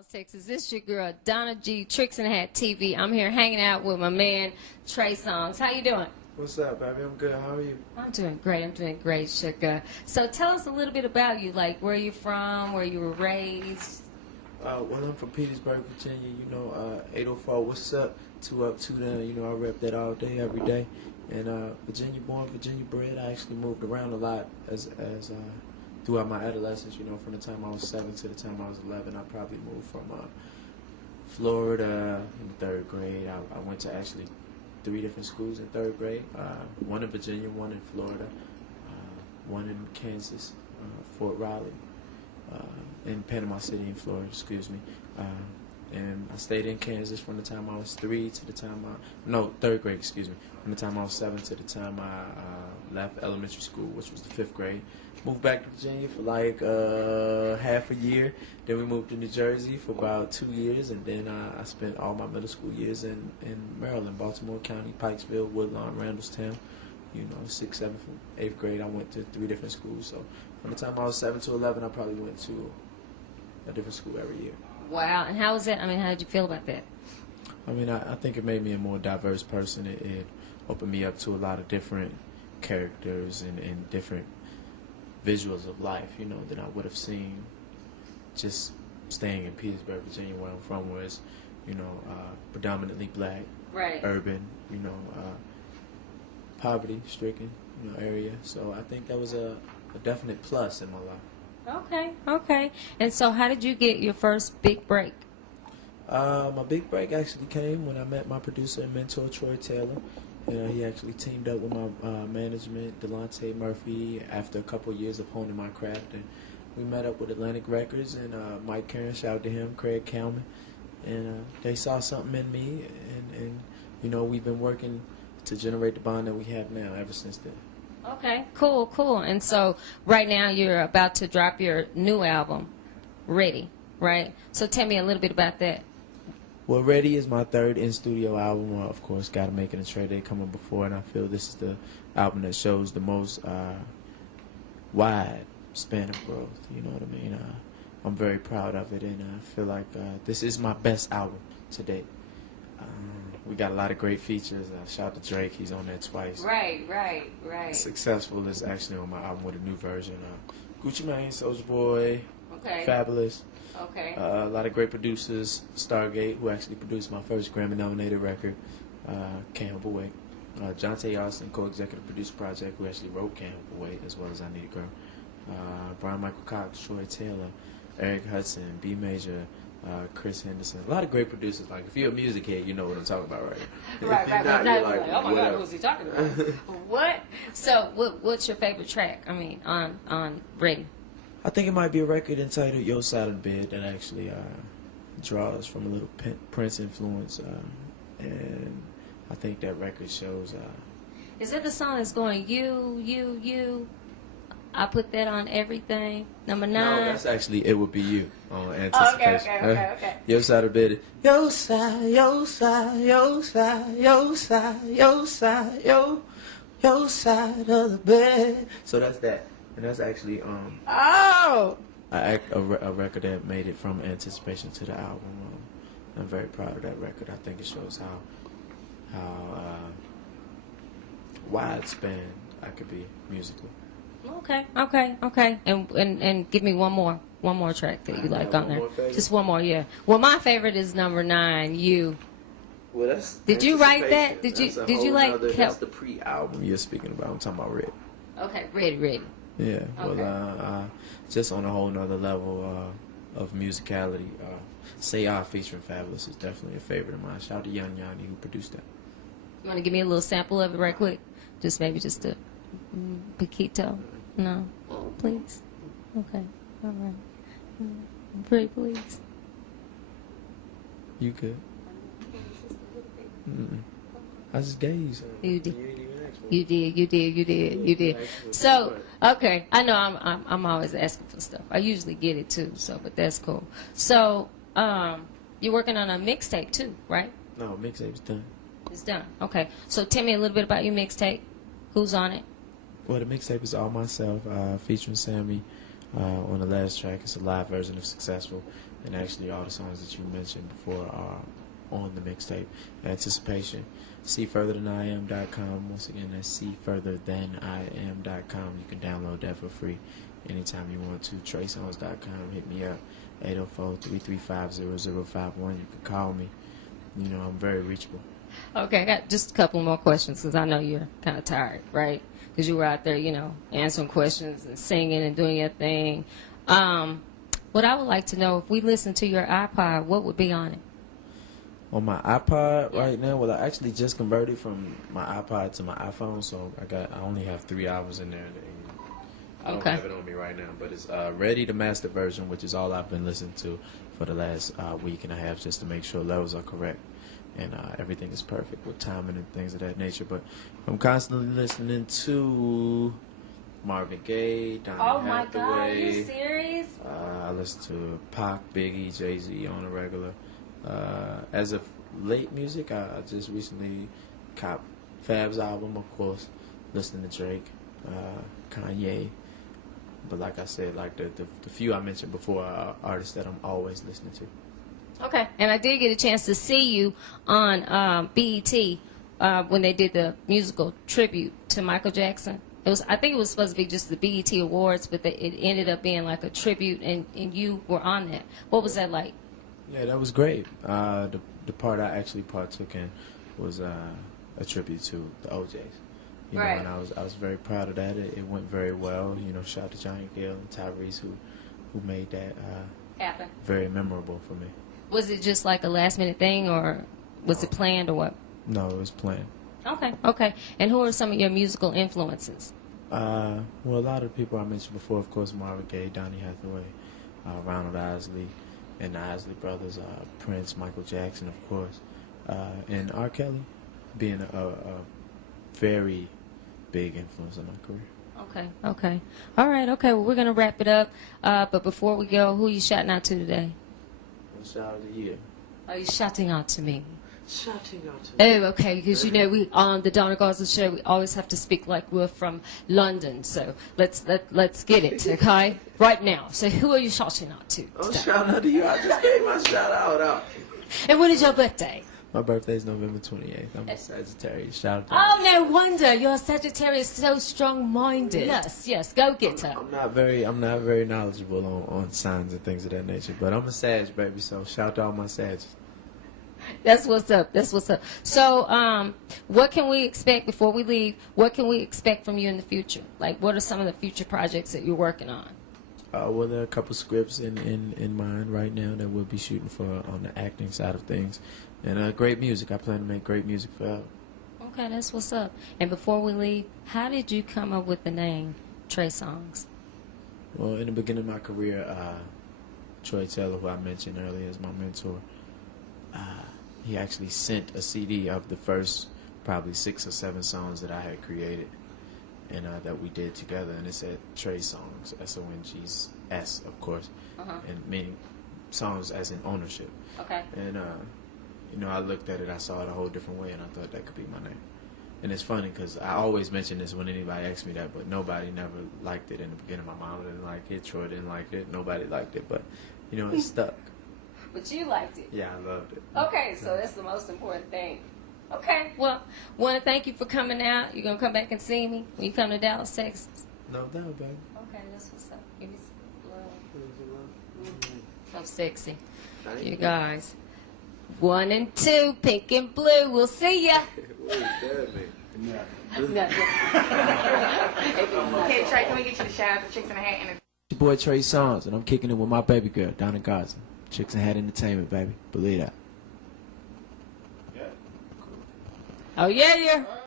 Dallas, Texas. This is your girl, Donna G, treysongzmediahd TV. I'm here hanging out with my man, Trey Songz. How you doing? What's up, baby? I'm good. How are you? I'm doing great, sugar. So tell us a little bit about you, like where you from, where you were raised. Well, I'm from Petersburg, Virginia. 804. What's up? 2 up, 2 down. I rep that all day, every day. And Virginia born, Virginia bred. I actually moved around a lot as throughout my adolescence. From the time I was 7 to the time I was 11, I probably moved from Florida in 3rd grade. I went to actually 3 different schools in 3rd grade. One in Virginia, one in Florida, one in Kansas, Fort Riley, in Panama City in Florida, excuse me. And I stayed in Kansas from the time I was 3 to the time 3rd grade, excuse me. From the time I was 7 to the time I left elementary school, which was the 5th grade. Moved back to Virginia for like half a year. Then we moved to New Jersey for about 2 years, and then I spent all my middle school years in Maryland, Baltimore County, Pikesville, Woodlawn, Randallstown. 6th, 7th, 8th grade, I went to 3 different schools. So from the time I was 7 to 11, I probably went to a different school every year. Wow, and how was that? I mean, how did you feel about that? I think it made me a more diverse person. It opened me up to a lot of different characters and different visuals of life, that I would have seen just staying in Petersburg, Virginia, where I'm from, where it's, predominantly black, right, urban, poverty-stricken, area. So I think that was a definite plus in my life. Okay. And so how did you get your first big break? My big break actually came when I met my producer and mentor, Troy Taylor. He actually teamed up with my management, Delonte Murphy, after a couple of years of honing my craft. And we met up with Atlantic Records and Mike Karen, shout out to him, Craig Kalman. And they saw something in me, and we've been working to generate the bond that we have now ever since then. Okay, cool. And so right now you're about to drop your new album, Ready, right? So tell me a little bit about that. Well, Ready is my 3rd in-studio album. Of course, Gotta Make It and Trey they coming before, and I feel this is the album that shows the most wide span of growth. You know what I mean? I'm very proud of it, and I feel like this is my best album to date. We got a lot of great features. Shout out to Drake. He's on there twice. Right. Successful is actually on my album with a new version. Gucci Mane, Soulja Boy, okay. Fabulous. Okay. A lot of great producers. Stargate, who actually produced my first Grammy-nominated record, Can't Help But Wait. Jonte Austin, co-executive produced project, who actually wrote Can't Help But Wait, as well as I Need a Girl. Brian Michael Cox, Troy Taylor, Eric Hudson, B Major, Chris Henderson. A lot of great producers. Like, if you're a music head, you know what I'm talking about, right? Right. Not, you're like, oh my God, who's he talking about? What? So, what's your favorite track? I mean, on Ready? I think it might be a record entitled Your Side of the Bed that actually draws from a little Prince influence, and I think that record shows. Is that the song that's going you? I put that on everything. Number 9. No, that's actually It Would Be You on Anticipation. Okay. Your side of the bed. Your side, your side, your side, your side, your side, your side of the bed. So that's that. And that's actually a record that made it from Anticipation to the album. I'm very proud of that record. I think it shows how wide span I could be musically. Okay. And give me one more track that you like on there. Just one more, yeah. Well, my favorite is number 9, You. Well, that's. Did you write that? Did you like? That's the pre-album you're speaking about. I'm talking about Red. Okay, Ready. Yeah. Okay. Well, just on a whole nother level of musicality. Say I featuring Fabulous is definitely a favorite of mine. Shout out to Young Yanni who produced that. You want to give me a little sample of it right quick? Just maybe just a Paquito. No, please. Okay, all right. Pretty please. You could. I just gave you some. You did. So, okay, I know I'm always asking for stuff. I usually get it too. So, but that's cool. So, you're working on a mixtape too, right? No, mixtape's done. It's done. Okay. So, tell me a little bit about your mixtape. Who's on it? Well, the mixtape is all myself, featuring Sammy on the last track. It's a live version of Successful. And actually, all the songs that you mentioned before are on the mixtape. Anticipation. SeeFurtherThanIam.com. Once again, that's SeeFurtherThanIam.com. You can download that for free anytime you want to. treysongz.com. Hit me up. 804-335-0051. You can call me. You know, I'm very reachable. Okay, I got just a couple more questions because I know you're kind of tired, right? Because you were out there, you know, answering questions and singing and doing your thing. What I would like to know, if we listen to your iPod, what would be on it? On my iPod right now, well, I actually just converted from my iPod to my iPhone, so I only have 3 hours in there. I don't have it on me right now, but it's Ready, the master version, which is all I've been listening to for the last week and a half, just to make sure levels are correct and everything is perfect with timing and things of that nature. But I'm constantly listening to Marvin Gaye, Donny Hathaway. Oh my God, are you serious? I listen to Pac, Biggie, Jay-Z on a regular. As of late music, I just recently copped Fab's album, of course, listening to Drake, Kanye. But like I said, like the few I mentioned before are artists that I'm always listening to. Okay, and I did get a chance to see you on BET when they did the musical tribute to Michael Jackson. I think it was supposed to be just the BET Awards, but it ended up being like a tribute, and you were on that. What was that like? Yeah, that was great. The part I actually partook in was a tribute to the OJs. You know, and I was very proud of that. It went very well. You know, shout out to Johnny Gill and Tyrese who made that Happen. Very memorable for me. Was it just like a last minute thing, or was it planned, or what? No, it was planned. Okay. And who are some of your musical influences? Well, a lot of people I mentioned before, of course, Marvin Gaye, Donny Hathaway, Ronald Isley, and the Isley Brothers, Prince, Michael Jackson, of course, and R. Kelly being a very big influence in my career. Okay. All right, okay. Well, we're going to wrap it up. But before we go, who are you shouting out to today? Shout out to you. Are you shouting out to me? Shouting out to me. Oh, okay, because you know we on the Donna Garza show we always have to speak like we're from London. So let's get it, okay? Right now. So who are you shouting out to? I'm shouting out to you. I just gave my shout out. And when is your birthday? My birthday is November 28th. I'm a Sagittarius. Shout out to Oh, no wonder you're a Sagittarius, so strong-minded. Yes, go get her. I'm not very knowledgeable on signs and things of that nature, but I'm a Sag, baby. So shout out to all my Sags. That's what's up. So, what can we expect before we leave? What can we expect from you in the future? Like, what are some of the future projects that you're working on? Well, there are a couple scripts in mind right now that we'll be shooting for on the acting side of things, and great music. I plan to make great music forever. Okay, that's what's up. And before we leave, how did you come up with the name Trey Songz? Well, in the beginning of my career, Troy Taylor, who I mentioned earlier as my mentor, he actually sent a CD of the first probably 6 or 7 songs that I had created and that we did together, and it said Trey Songz, S-O-N-G-S, of course, and meaning songs as in ownership. Okay. And you know, I looked at it, I saw it a whole different way, and I thought that could be my name. And it's funny because I always mention this when anybody asks me that, but nobody never liked it in the beginning. My mom didn't like it, Troy didn't like it, nobody liked it, but you know, it stuck. But you liked it. Yeah, I loved it. Okay, so that's the most important thing. Okay, well, want to thank you for coming out. You're going to come back and see me when you come to Dallas, Texas? No doubt, baby. Okay, that's what's up. Give me some love. So sexy. You guys. 1 and 2, pink and blue. We'll see ya. Okay, Trey, can we get you the shout out to Chicks in the Hat? And It's your boy Trey Songz, and I'm kicking it with my baby girl, Donna Garza. Chicks and Hat Entertainment, baby. Believe that. Oh, yeah.